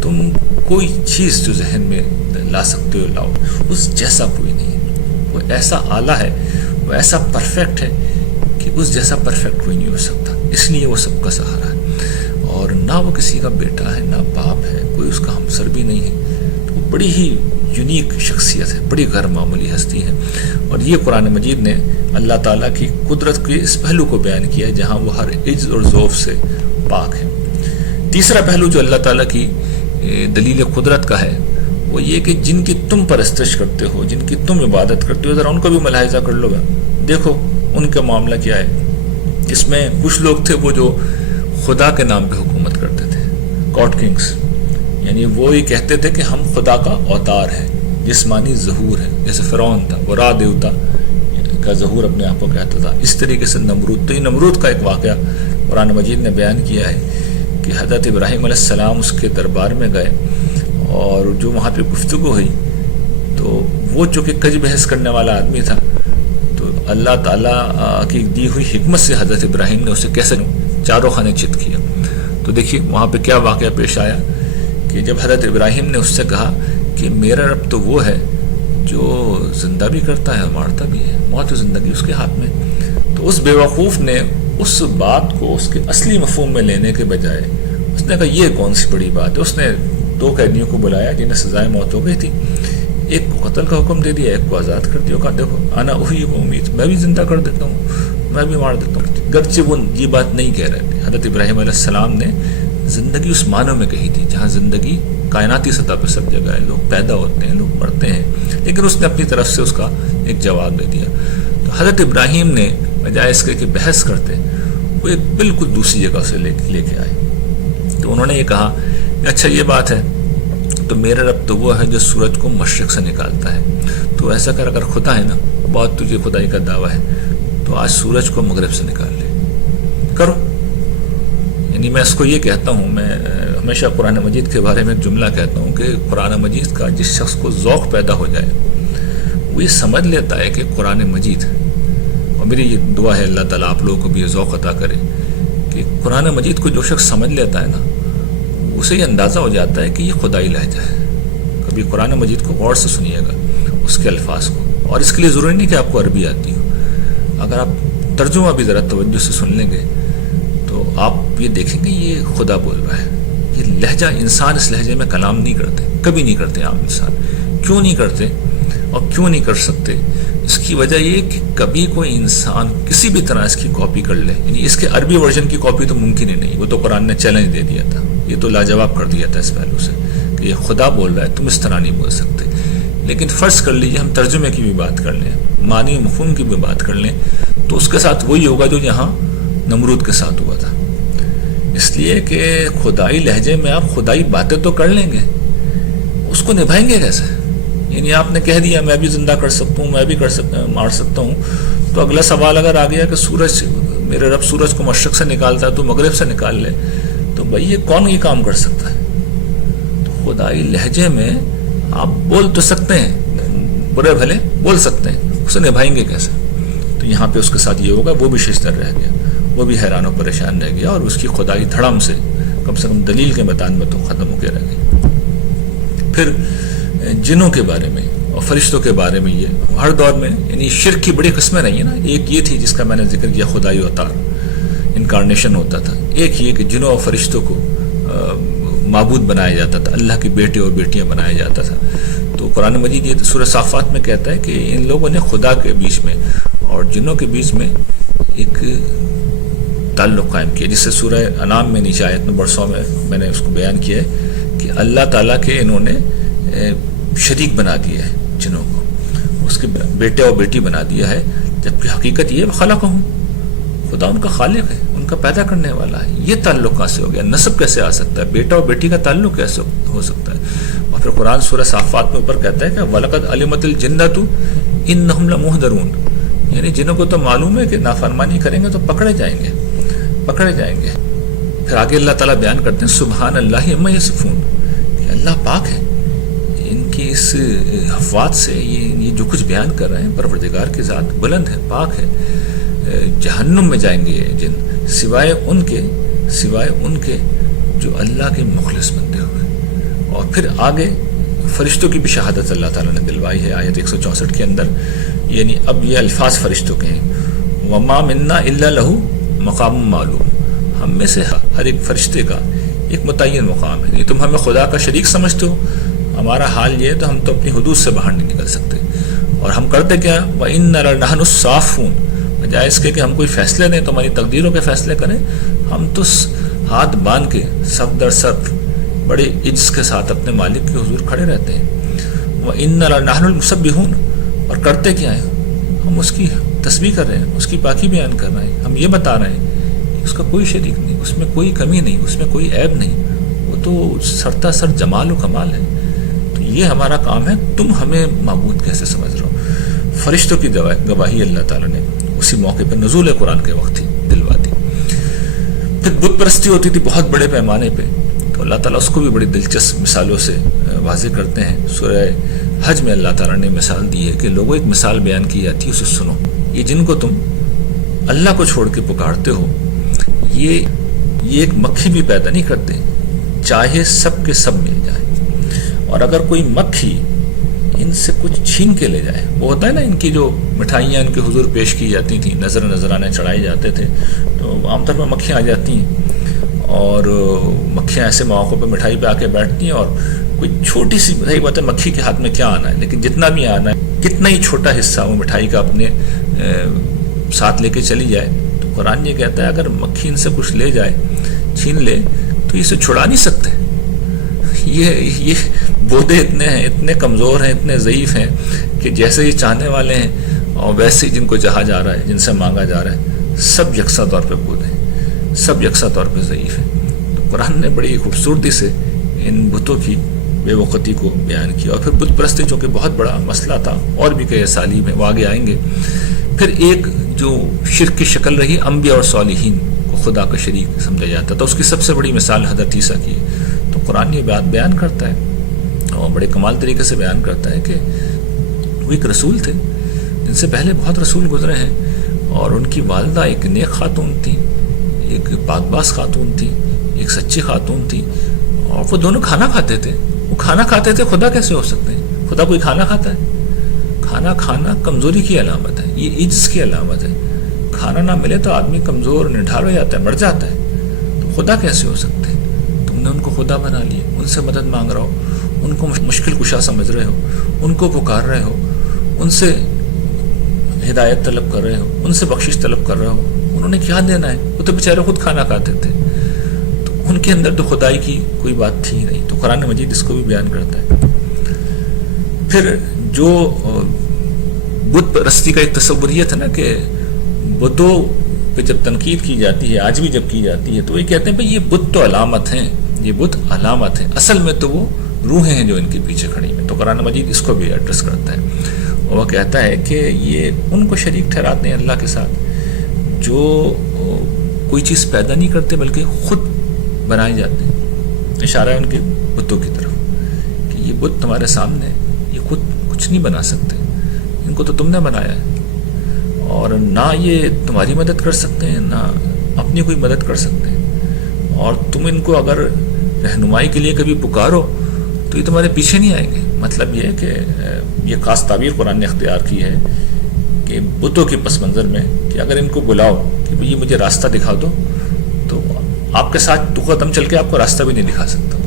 تم کوئی چیز جو ذہن میں لا سکتے ہو لاؤ، اس جیسا کوئی نہیں ہے. وہ ایسا اعلیٰ ہے، وہ ایسا پرفیکٹ ہے کہ اس جیسا پرفیکٹ کوئی نہیں ہو سکتا. اس لیے وہ سب کا سہارا ہے، اور نہ وہ کسی کا بیٹا ہے، نہ باپ ہے، کوئی اس کا ہمسر بھی نہیں ہے. تو وہ بڑی ہی یونیک شخصیت ہے، بڑی غیر معمولی ہستی ہے. اور یہ قرآن مجید نے اللہ تعالیٰ کی قدرت کے اس پہلو کو بیان کیا ہے جہاں وہ ہر عجز اور ضعف سے پاک ہے. تیسرا پہلو جو اللہ تعالیٰ کی دلیل قدرت کا ہے وہ یہ کہ جن کی تم پرستش کرتے ہو، جن کی تم عبادت کرتے ہو، ذرا ان کو بھی ملاحظہ کر لو. دیکھو ان کا معاملہ کیا ہے. اس میں کچھ لوگ تھے وہ جو خدا کے نام پہ حکومت کرتے تھے، گاڈ کنگز. یعنی وہ یہ کہتے تھے کہ ہم خدا کا اوتار ہے، جسمانی ظہور ہے. جیسے فرعون تھا، وہ را دیوتا کا ظہور اپنے آپ کو کہتا تھا. اس طریقے سے نمرود، تو یہ نمرود کا ایک واقعہ قرآن مجید نے بیان کیا ہے کہ حضرت ابراہیم علیہ السلام اس کے دربار میں گئے، اور جو وہاں پہ گفتگو ہوئی تو وہ چونکہ کج بحث کرنے والا آدمی تھا، تو اللہ تعالیٰ کی دی ہوئی حکمت سے حضرت ابراہیم نے اسے کیسے چاروں خانے چت کیا. تو دیکھیے وہاں پہ کیا واقعہ پیش آیا کہ جب حضرت ابراہیم نے اس سے کہا کہ میرا رب تو وہ ہے جو زندہ بھی کرتا ہے، مارتا بھی ہے، موت و زندگی اس کے ہاتھ میں. تو اس بیوقوف نے اس بات کو اس کے اصلی مفہوم میں لینے کے بجائے اس نے کہا یہ کون سی بڑی بات ہے. اس نے 2 قیدیوں کو بلایا جنہیں سزائے موت ہو گئی تھی، ایک کو قتل کا حکم دے دیا، ایک کو آزاد کر دیا. کہا دیکھو انا احیی و امیت، میں بھی زندہ کر دیتا ہوں، میں بھی مار دیتا ہوں. گرچہ وہ یہ بات نہیں کہہ رہے تھے. حضرت ابراہیم علیہ السلام نے زندگی اس معنوں میں کہی تھی جہاں زندگی کائناتی سطح پہ سب جگہ ہے، لوگ پیدا ہوتے ہیں، لوگ مرتے ہیں، لیکن اس نے اپنی طرف سے اس کا ایک جواب دے دیا. تو حضرت ابراہیم نے بجائے اس کے کہ بحث کرتے، وہ ایک بالکل دوسری جگہ سے لے کے آئے. تو انہوں نے یہ کہا کہ اچھا یہ بات ہے تو میرا رب تو وہ ہے جو سورج کو مشرق سے نکالتا ہے. تو ایسا کر اگر خدا ہے نا، بہت تجھے خدائی کا دعویٰ ہے تو آج سورج کو مغرب سے نکال لے، کرو۔ یعنی میں اس کو یہ کہتا ہوں، میں ہمیشہ قرآن مجید کے بارے میں ایک جملہ کہتا ہوں کہ قرآن مجید کا جس شخص کو ذوق پیدا ہو جائے وہ یہ سمجھ لیتا ہے کہ قرآن مجید، اور میری یہ دعا ہے اللہ تعالیٰ آپ لوگوں کو بھی یہ ذوق عطا کرے کہ قرآن مجید کو جو شخص سمجھ لیتا ہے نا، اسے یہ اندازہ ہو جاتا ہے کہ یہ خدائی لہجہ ہے۔ کبھی قرآن مجید کو غور سے سنیے گا، اس کے الفاظ کو، اور اس کے لیے ضروری نہیں کہ آپ کو عربی آتی ہو، اگر آپ ترجمہ بھی ذرا توجہ سے سن لیں گے تو آپ یہ دیکھیں گے یہ خدا بول رہا ہے۔ یہ لہجہ، انسان اس لہجے میں کلام نہیں کرتے، کبھی نہیں کرتے عام انسان۔ کیوں نہیں کرتے اور کیوں نہیں کر سکتے؟ اس کی وجہ یہ کہ کبھی کوئی انسان کسی بھی طرح اس کی کاپی کر لے، یعنی اس کے عربی ورژن کی کاپی تو ممکن ہی نہیں، وہ تو قرآن نے چیلنج دے دیا تھا، یہ تو لاجواب کر دیا تھا اس پہلو سے کہ یہ خدا بول رہا ہے، تم اس طرح نہیں بول سکتے۔ لیکن فرض کر لیجیے ہم ترجمے کی بھی بات کر لیں، معنی و مفہوم کی بھی بات کر لیں، تو اس کے ساتھ وہی ہوگا جو یہاں نمرود کے ساتھ ہوا تھا۔ اس لیے کہ خدائی لہجے میں آپ خدائی باتیں تو کر لیں گے، اس کو نبھائیں گے کیسے؟ یعنی آپ نے کہہ دیا میں بھی زندہ کر سکتا ہوں، میں بھی مار سکتا ہوں، تو اگلا سوال اگر آ گیا کہ سورج، میرے رب سورج کو مشرق سے نکالتا ہے تو مغرب سے نکال لے، تو بھائی یہ کون یہ کام کر سکتا ہے؟ تو خدائی لہجے میں آپ بول تو سکتے ہیں، برے بھلے بول سکتے ہیں، اسے نبھائیں گے کیسے؟ تو یہاں پہ اس کے ساتھ یہ ہوگا، وہ بھی ششدر رہ گیا، وہ بھی حیران و پریشان رہ گیا، اور اس کی خدائی دھڑم سے کم دلیل کے میدان میں تو ختم ہو کے رہ گئی۔ پھر جنوں کے بارے میں اور فرشتوں کے بارے میں، یہ ہر دور میں یعنی شرک کی بڑی قسمیں رہی ہیں نا۔ ایک یہ تھی جس کا میں نے ذکر کیا، خدائی اوتار، انکارنیشن ہوتا تھا۔ ایک یہ کہ جنوں اور فرشتوں کو معبود بنایا جاتا تھا، اللہ کے بیٹے اور بیٹیاں بنایا جاتا تھا۔ تو قرآن مجید یہ سورہ صافات میں کہتا ہے کہ ان لوگوں نے خدا کے بیچ میں اور جنوں کے بیچ میں ایک تعلق قائم کیا، جس سے سورہ انعام میں نیچے آیت نمبر 100 میں نے اس کو بیان کیا ہے کہ اللہ تعالیٰ کے انہوں نے شریک بنا دیا ہے جنوں کو، اس کے بیٹے اور بیٹی بنا دیا ہے، جبکہ حقیقت یہ خلقہم، خدا ان کا خالق ہے، ان کا پیدا کرنے والا ہے۔ یہ تعلق کہاں سے ہو گیا؟ نسب کیسے آ سکتا ہے؟ بیٹا اور بیٹی کا تعلق کیسے ہو سکتا ہے؟ اور پھر قرآن سورہ صافات میں اوپر کہتا ہے کہ وَلَقَدْ عَلِمَتِ الْجِنَّةُ إِنَّهُمْ لَمُحْضَرُونَ، یعنی جنوں کو تو معلوم ہے کہ نافرمانی کریں گے تو پکڑے جائیں گے۔ پھر آگے اللہ تعالیٰ بیان کرتے ہیں سبحان اللہ عما یصفون، کہ اللہ پاک ہے ان کی اس حفاظت سے، یہ جو کچھ بیان کر رہے ہیں، پروردگار کی ذات بلند ہے، پاک ہے۔ جہنم میں جائیں گے یہ جن، سوائے ان کے جو اللہ کے مخلص بندے ہوئے۔ اور پھر آگے فرشتوں کی بھی شہادت اللہ تعالیٰ نے دلوائی ہے آیت 164 کے اندر، یعنی اب یہ الفاظ فرشتوں کے ہیں، وَمَا مِنَّا إِلَّا لَهُ مَقَامٌ مَعْلُومٌ، ہم میں سے ہر ایک فرشتے کا ایک متعین مقام ہے۔ تم ہمیں خدا کا شریک سمجھتے ہو، ہمارا حال یہ ہے تو ہم تو اپنی حدود سے باہر نہیں نکل سکتے۔ اور ہم کرتے کیا؟ وَإِنَّا لَنَحْنُ الصَّافُونَ، بجائے اس کے کہ ہم کوئی فیصلے دیں، تو ہماری تقدیروں کے فیصلے کریں، ہم تو ہاتھ باندھ کے صف در صف بڑے عجز کے ساتھ اپنے مالک کے حضور کھڑے رہتے ہیں۔ وَإِنَّا لَنَحْنُ الْمُسَبِّحُونَ، اور کرتے کیا ہیں؟ ہم اس کی تسبیح کر رہے ہیں، اس کی پاکی بیان کر رہے ہیں، ہم یہ بتا رہے ہیں اس کا کوئی شریک نہیں، اس میں کوئی کمی نہیں، اس میں کوئی عیب نہیں، وہ تو سرتا سر جمال و کمال ہے۔ تو یہ ہمارا کام ہے، تم ہمیں معبود کیسے سمجھ رہے ہو؟ فرشتوں کی گواہی اللہ تعالیٰ نے اسی موقع پہ نزول قرآن کے وقت ہی دلوا دی۔ پھر بت پرستی ہوتی تھی بہت بڑے پیمانے پہ، تو اللہ تعالیٰ اس کو بھی بڑی دلچسپ مثالوں سے واضح کرتے ہیں۔ سورہ حج میں اللہ تعالیٰ نے مثال دی ہے کہ لوگوں ایک مثال بیان کی جاتی ہے، اسے سنو۔ یہ جن کو تم اللہ کو چھوڑ کے پکارتے ہو، یہ ایک مکھی بھی پیدا نہیں کرتے، چاہے سب کے سب مل جائے، اور اگر کوئی مکھی ان سے کچھ چھین کے لے جائے، وہ ہوتا ہے نا ان کی جو مٹھائیاں ان کے حضور پیش کی جاتی تھیں، نذرانے چڑھائے جاتے تھے، تو عام طور پر مکھیاں آ جاتی ہیں، اور مکھیاں ایسے مواقع پہ مٹھائی پہ آ کے بیٹھتی ہیں، اور کوئی چھوٹی سی صحیح بات ہے، مکھی کے ہاتھ میں کیا آنا ہے، لیکن جتنا بھی آنا ہے، کتنا ہی چھوٹا حصہ وہ مٹھائی کا اپنے ساتھ لے کے چلی جائے، تو قرآن یہ کہتا ہے اگر مکھی ان سے کچھ لے جائے، چھین لے، تو اسے چھڑا نہیں سکتے۔ یہ بودے اتنے ہیں، اتنے کمزور ہیں، اتنے ضعیف ہیں کہ جیسے یہ چاہنے والے ہیں اور ویسے ہی جن کو چاہا جا رہا ہے، جن سے مانگا جا رہا ہے، سب یکساں طور پہ بودے ہیں، سب یکساں طور پہ ضعیف ہیں۔ تو قرآن نے بڑی خوبصورتی سے ان بتوں کی بے وقتی کو بیان کیا، اور پھر بت پرستی جو کہ بہت بڑا مسئلہ تھا، اور بھی کئی اسالیب ہیں وہ آگے آئیں گے. پھر ایک جو شرک کی شکل رہی انبیاء اور صالحین کو خدا کا شریک سمجھا جاتا تھا، اس کی سب سے بڑی مثال حضرت عیسیٰ کی ہے. تو قرآن یہ بات بیان کرتا ہے اور بڑے کمال طریقے سے بیان کرتا ہے کہ وہ ایک رسول تھے جن سے پہلے بہت رسول گزرے ہیں، اور ان کی والدہ ایک نیک خاتون تھی، ایک پاک باز خاتون تھی، ایک سچی خاتون تھی، اور وہ دونوں کھانا کھاتے تھے. وہ کھانا کھاتے تھے، خدا کیسے ہو سکتے ہیں؟ خدا کوئی کھانا کھاتا ہے؟ کھانا کھانا کمزوری کی علامت ہے، یہ عجز کی علامت ہے. کھانا نہ ملے تو آدمی کمزور نڈھال ہو جاتا ہے، مر جاتا ہے. تو خدا کیسے ہو سکتے ہیں؟ تم نے ان کو خدا بنا لیا، ان سے مدد مانگ رہا ہو، ان کو مشکل کشا سمجھ رہے ہو، ان کو پکار رہے ہو، ان سے ہدایت طلب کر رہے ہو، ان سے بخشش طلب کر رہے ہو. انہوں نے کیا دینا ہے؟ وہ تو بیچارے خود کھانا کھاتے تھے. تو ان کے اندر تو خدائی کی کوئی بات تھی نہیں. تو قرآن مجید اس کو بھی بیان کرتا ہے. پھر جو بت پرستی کا ایک تصور یہ تھا نا کہ بتوں پہ جب تنقید کی جاتی ہے، آج بھی جب کی جاتی ہے، تو یہ کہتے ہیں بھئی یہ بت تو علامت ہیں، یہ بت علامت ہیں، اصل میں تو وہ روحیں ہیں جو ان کے پیچھے کھڑی ہیں. تو قرآن مجید اس کو بھی ایڈریس کرتا ہے، اور وہ کہتا ہے کہ یہ ان کو شریک ٹھہراتے ہیں اللہ کے ساتھ جو کوئی چیز پیدا نہیں کرتے بلکہ خود بنائے جاتے ہیں. اشارہ ہے ان کے بتوں کی طرف کہ یہ بت تمہارے سامنے، یہ خود کچھ نہیں بنا سکتے، ان کو تو تم نے بنایا ہے، اور نہ یہ تمہاری مدد کر سکتے ہیں، نہ اپنی کوئی مدد کر سکتے ہیں. اور تم ان کو اگر رہنمائی کے لیے کبھی پکارو تو یہ تمہارے پیچھے نہیں آئیں گے. مطلب یہ ہے کہ یہ خاص تعبیر قرآن نے اختیار کی ہے کہ بتوں کے پس منظر میں کہ اگر ان کو بلاؤ کہ بھئی یہ مجھے راستہ دکھا دو، تو آپ کے ساتھ دو قدم چل کے آپ کو راستہ بھی نہیں دکھا سکتا.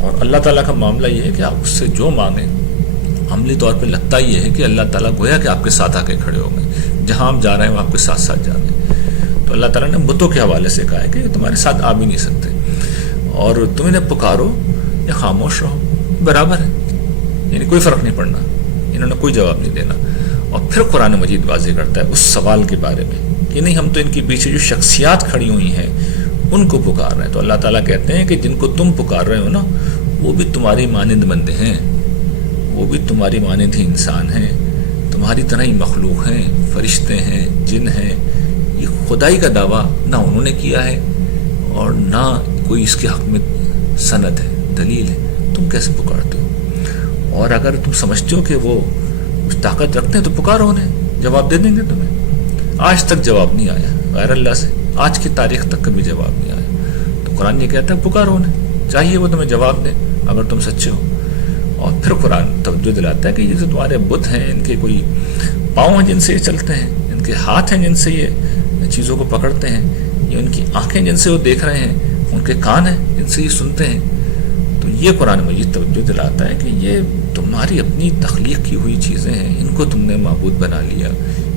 اور اللہ تعالیٰ کا معاملہ یہ ہے کہ آپ اس سے جو مانگیں، عملی طور پہ لگتا یہ ہے کہ اللہ تعالیٰ گویا کہ آپ کے ساتھ آ کے کھڑے ہوں گے، جہاں آپ جا رہے ہیں وہ آپ کے ساتھ ساتھ جا رہے ہیں. تو اللہ تعالیٰ نے بتوں کے حوالے سے کہا ہے کہ تمہارے ساتھ آ بھی نہیں سکتے، اور تم انہیں پکارو یا خاموش رہو برابر ہے، یعنی کوئی فرق نہیں پڑنا، انہوں نے کوئی جواب نہیں دینا. اور پھر قرآن مجید واضح کرتا ہے اس سوال کے بارے میں کہ نہیں، ہم تو ان کے پیچھے جو شخصیات کھڑی ہوئی ہیں ان کو پکار رہے ہیں. تو اللہ تعالیٰ کہتے ہیں کہ جن کو تم پکار رہے ہو نا، وہ بھی تمہاری مانند بندے ہیں، وہ بھی تمہاری مانند ہی انسان ہیں، تمہاری طرح ہی مخلوق ہیں، فرشتے ہیں، جن ہیں. یہ خدائی کا دعویٰ نہ انہوں نے کیا ہے اور نہ کوئی اس کے حق میں سند ہے، دلیل ہے. تم کیسے پکارتے ہو؟ اور اگر تم سمجھتے ہو کہ وہ کچھ طاقت رکھتے ہیں تو پکارو انہیں، جواب دے دیں گے تمہیں. آج تک جواب نہیں آیا غیر اللہ سے، آج کی تاریخ تک کبھی جواب نہیں آیا. تو قرآن یہ کہتا ہے پکارو انہیں، چاہیے وہ تمہیں جواب دیں اگر تم سچے ہو. اور پھر قرآن توجہ دلاتا ہے کہ یہ جو تمہارے بت ہیں، ان کے کوئی پاؤں ہیں جن سے یہ چلتے ہیں، ان کے ہاتھ ہیں جن سے یہ چیزوں کو پکڑتے ہیں، یہ ان کی آنکھیں جن سے وہ دیکھ رہے ہیں، ان کے کان ہیں جن سے یہ سنتے ہیں. تو یہ قرآن مجید توجہ دلاتا ہے کہ یہ تمہاری اپنی تخلیق کی ہوئی چیزیں ہیں، ان کو تم نے معبود بنا لیا،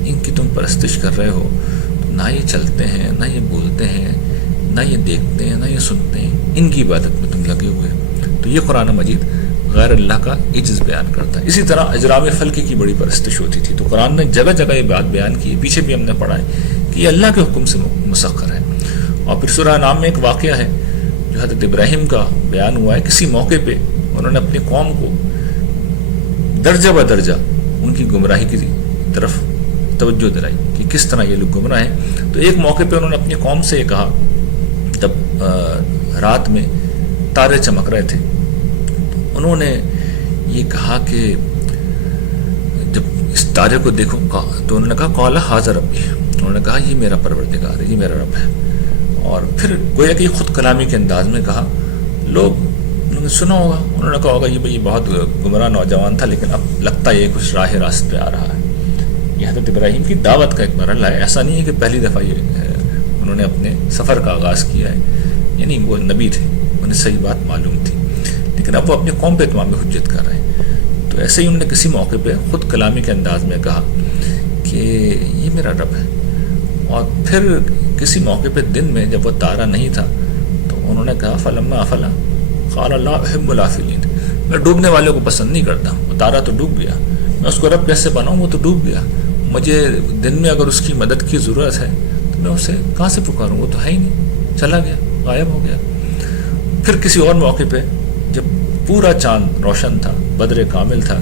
ان کی تم پرستش کر رہے ہو. تو نہ یہ چلتے ہیں، نہ یہ بولتے ہیں، نہ یہ دیکھتے ہیں، نہ یہ سنتے ہیں، ان کی عبادت میں تم لگے ہوئے. تو یہ قرآن مجید غیر اللہ کا عجز بیان کرتا ہے. اسی طرح اجرام فلکی کی بڑی پرستش ہوتی تھی. تو قرآن نے جگہ جگہ یہ بات بیان کی ہے، پیچھے بھی ہم نے پڑھا ہے کہ یہ اللہ کے حکم سے مسخر ہے. اور پھر سورہ نام میں ایک واقعہ ہے جو حضرت ابراہیم کا بیان ہوا ہے. کسی موقع پہ انہوں نے اپنی قوم کو درجہ بدرجہ ان کی گمراہی کی طرف توجہ دلائی کہ کس طرح یہ لوگ گمراہ ہیں. تو ایک موقع پہ انہوں نے اپنی قوم سے یہ کہا، جب رات میں تارے چمک رہے تھے، انہوں نے یہ کہا کہ جب اس تارے کو دیکھو تو انہوں نے کہا قال ھذا ربی، انہوں نے کہا یہ میرا پروردگار ہے، یہ میرا رب ہے. اور پھر گویا کہ خود کلامی کے انداز میں کہا. لوگوں نے سنا ہوگا، انہوں نے کہا ہوگا یہ بھئی بہت گمراہ نوجوان تھا، لیکن اب لگتا ہے یہ کچھ راہ راست پہ آ رہا ہے. یہ حضرت ابراہیم کی دعوت کا ایک مرحلہ ہے. ایسا نہیں ہے کہ پہلی دفعہ یہ انہوں نے اپنے سفر کا آغاز کیا ہے، یعنی وہ نبی تھے، انہیں صحیح بات معلوم تھی، لیکن اب وہ اپنے قوم پہ اتمام حجت کر رہے ہیں. تو ایسے ہی انہوں نے کسی موقع پہ خود کلامی کے انداز میں کہا کہ یہ میرا رب ہے. اور پھر کسی موقع پہ دن میں جب وہ تارا نہیں تھا تو انہوں نے کہا فلما افلا قال لا احب الافلین، میں ڈوبنے والوں کو پسند نہیں کرتا. وہ تارا تو ڈوب گیا، میں اس کو رب کیسے بناؤں؟ وہ تو ڈوب گیا. مجھے دن میں اگر اس کی مدد کی ضرورت ہے تو میں اسے کہاں سے پکاروں؟ وہ تو ہے ہی نہیں، چلا گیا، غائب ہو گیا. پھر کسی اور موقع پہ جب پورا چاند روشن تھا، بدر کامل تھا،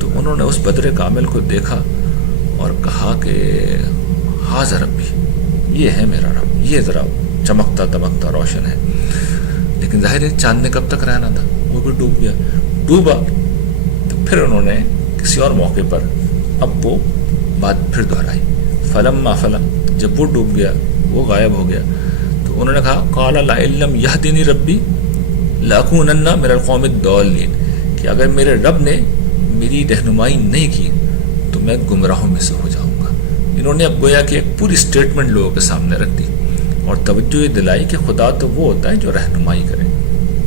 تو انہوں نے اس بدر کامل کو دیکھا اور کہا کہ ہاذا ربی، یہ ہے میرا رب، یہ ذرا چمکتا دمکتا روشن ہے۔ لیکن ظاہر ہے چاند نے کب تک رہنا تھا، وہ بھی ڈوب گیا۔ ڈوبا تو پھر انہوں نے کسی اور موقع پر اب وہ بات پھر دہرائی، فلما فلم، جب وہ ڈوب گیا، وہ غائب ہو گیا، تو انہوں نے کہا قال لئن لم یہدنی ربی لاکونن من القوم الضالین، کہ اگر میرے رب نے میری رہنمائی نہیں کی تو میں گمراہوں میں سے ہو جاؤں گا۔ انہوں نے اب گویا کہ ایک پوری سٹیٹمنٹ لوگوں کے سامنے رکھ دی اور توجہ یہ دلائی کہ خدا تو وہ ہوتا ہے جو رہنمائی کرے۔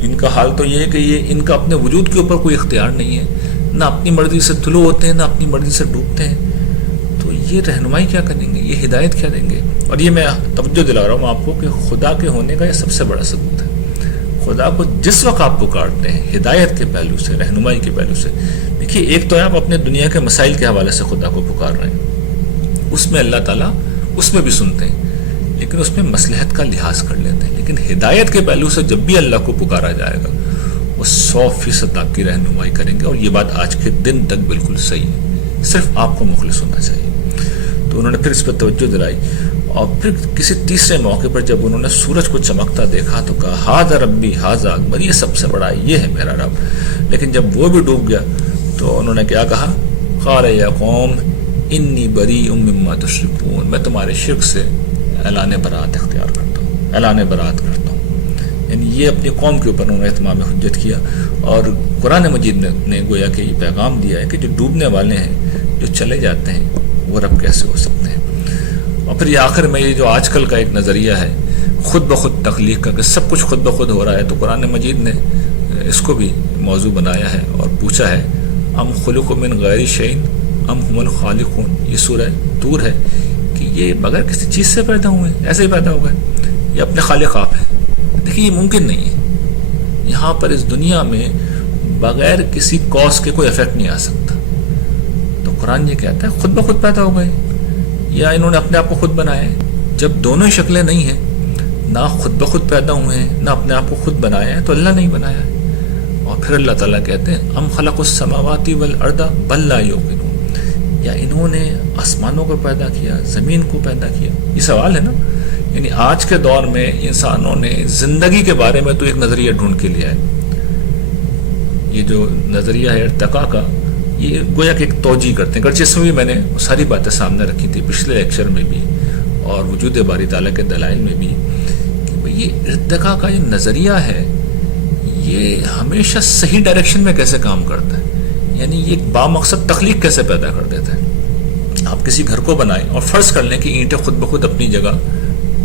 ان کا حال تو یہ ہے کہ یہ ان کا اپنے وجود کے اوپر کوئی اختیار نہیں ہے، نہ اپنی مرضی سے طلوع ہوتے ہیں، نہ اپنی مرضی سے ڈوبتے ہیں، تو یہ رہنمائی کیا کریں گے، یہ ہدایت کیا دیں گے؟ اور یہ میں توجہ دلا رہا ہوں آپ کو کہ خدا کے ہونے کا یہ سب سے بڑا ثبوت ہے۔ خدا کو جس وقت آپ پکارتے ہیں ہدایت کے پہلو سے، رہنمائی کے پہلو سے، دیکھیے ایک تو ہے آپ اپنے دنیا کے مسائل کے حوالے سے خدا کو پکار رہے ہیں، اس میں اللہ تعالیٰ اس میں بھی سنتے ہیں لیکن اس میں مصلحت کا لحاظ کر لیتے ہیں، لیکن ہدایت کے پہلو سے جب بھی اللہ کو پکارا جائے گا وہ 100% آپ کی رہنمائی کریں گے، اور یہ بات آج کے دن تک بالکل صحیح ہے، صرف آپ کو مخلص ہونا چاہیے۔ تو انہوں نے پھر اس پر توجہ دلائی، اور پھر کسی تیسرے موقع پر جب انہوں نے سورج کو چمکتا دیکھا تو کہا ہاذا ربی ہاذا اکبر، یہ سب سے بڑا ہے، یہ ہے میرا رب۔ لیکن جب وہ بھی ڈوب گیا تو انہوں نے کیا کہا، قال یا قوم انی بریء مما تشرکون، میں تمہارے شرک سے اعلان برات اختیار کرتا ہوں، اعلان برات کرتا ہوں۔ یعنی یہ اپنی قوم کے اوپر انہوں نے اتمام حجت کیا، اور قرآن مجید نے گویا کہ یہ پیغام دیا ہے کہ جو ڈوبنے والے ہیں، جو چلے جاتے ہیں، وہ رب کیسے ہو سکتے ہیں۔ اور پھر یہ آخر میں یہ جو آج کل کا ایک نظریہ ہے خود بخود تخلیق کا، کہ سب کچھ خود بخود ہو رہا ہے، تو قرآن مجید نے اس کو بھی موضوع بنایا ہے اور پوچھا ہے ام خلق من غیر شیء ام هم الخالقون، یہ سورہ طور ہے کہ یہ بغیر کسی چیز سے پیدا ہوئے، ایسے ہی پیدا ہو گئے، یہ اپنے خالق آپ ہیں۔ دیکھیے یہ ممکن نہیں ہے، یہاں پر اس دنیا میں بغیر کسی کاز کے کوئی افیکٹ نہیں آ سکتا، تو قرآن یہ کہتا ہے خود بخود پیدا ہو گئے یا انہوں نے اپنے آپ کو خود بنایا ہے۔ جب دونوں شکلیں نہیں ہیں، نہ خود بخود پیدا ہوئے ہیں نہ اپنے آپ کو خود بنایا ہے، تو اللہ نہیں بنایا ہے۔ اور پھر اللہ تعالیٰ کہتے ہیں ام خلق السماوات والارض بل لا یوقنون، یا انہوں نے آسمانوں کو پیدا کیا، زمین کو پیدا کیا؟ یہ سوال ہے نا۔ یعنی آج کے دور میں انسانوں نے زندگی کے بارے میں تو ایک نظریہ ڈھونڈ کے لیا ہے، یہ جو نظریہ ہے ارتقاء کا، یہ گویا کہ ایک توجیہ کرتے ہیں، گرچہ اس میں بھی میں نے ساری باتیں سامنے رکھی تھی پچھلے لیکچر میں بھی اور وجود باری تعالیٰ کے دلائل میں بھی، کہ یہ ارتقاء کا یہ نظریہ ہے، یہ ہمیشہ صحیح ڈائریکشن میں کیسے کام کرتا ہے، یعنی یہ ایک بامقصد تخلیق کیسے پیدا کر دیتا ہے۔ آپ کسی گھر کو بنائیں اور فرض کر لیں کہ اینٹیں خود بخود اپنی جگہ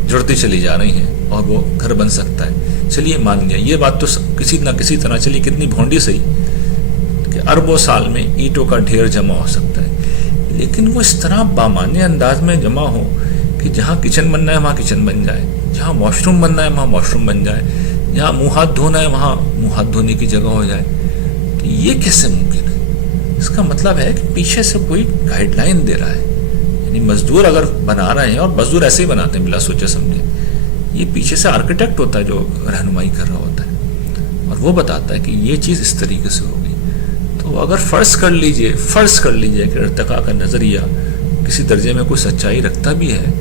جڑتی چلی جا رہی ہیں اور وہ گھر بن سکتا ہے، چلیے مان لیا، یہ بات تو کسی نہ کسی طرح چلی، کتنی بھونڈی صحیح کہ اربوں سال میں اینٹوں کا ڈھیر جمع ہو سکتا ہے، لیکن وہ اس طرح بامعنی انداز میں جمع ہو کہ جہاں کچن بننا ہے وہاں کچن بن جائے، جہاں واش روم بننا ہے وہاں واش روم بن جائے، جہاں منہ ہاتھ دھونا ہے وہاں منہ ہاتھ دھونے کی جگہ ہو جائے، تو یہ کیسے ممکن ہے؟ اس کا مطلب ہے کہ پیچھے سے کوئی گائیڈ لائن دے رہا ہے، یعنی مزدور اگر بنا رہے ہیں، اور مزدور ایسے ہی بناتے ہیں بلا سوچے سمجھے، یہ پیچھے سے آرکیٹیکٹ ہوتا ہے جو رہنمائی کر رہا ہوتا ہے اور وہ بتاتا ہے کہ یہ چیز اس طریقے سے ہوگی۔ تو اگر فرض کر لیجئے کہ ارتقاء کا نظریہ کسی درجے میں کوئی سچائی رکھتا بھی ہے،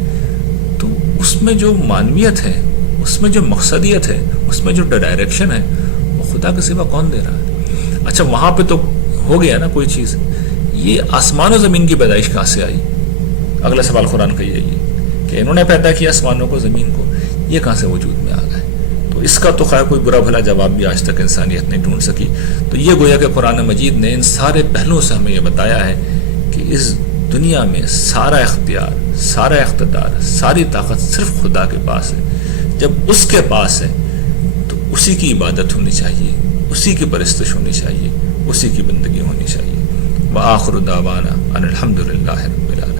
تو اس میں جو معنویت ہے، اس میں جو مقصدیت ہے، اس میں جو ڈائریکشن ہے، وہ خدا کے سوا کون دے رہا ہے؟ اچھا وہاں پہ تو ہو گیا نا کوئی چیز، یہ آسمان و زمین کی پیدائش کہاں سے آئی؟ اگلا سوال قرآن کا یہی ہے کہ انہوں نے پیدا کیا آسمانوں کو، زمین کو، یہ کہاں سے وجود میں آ گئے؟ تو اس کا تو خیر کوئی برا بھلا جواب بھی آج تک انسانیت نہیں ڈھونڈ سکی۔ تو یہ گویا کہ قرآن مجید نے ان سارے پہلوؤں سے ہمیں یہ بتایا ہے کہ اس دنیا میں سارا اختیار، سارا اقتدار، ساری طاقت صرف خدا کے پاس ہے۔ جب اس کے پاس ہے تو اسی کی عبادت ہونی چاہیے، اسی کی پرستش ہونی چاہیے، اسی کی بندگی ہونی چاہیے۔ وآخر دعوانا ان الحمد للہ رب العالمین۔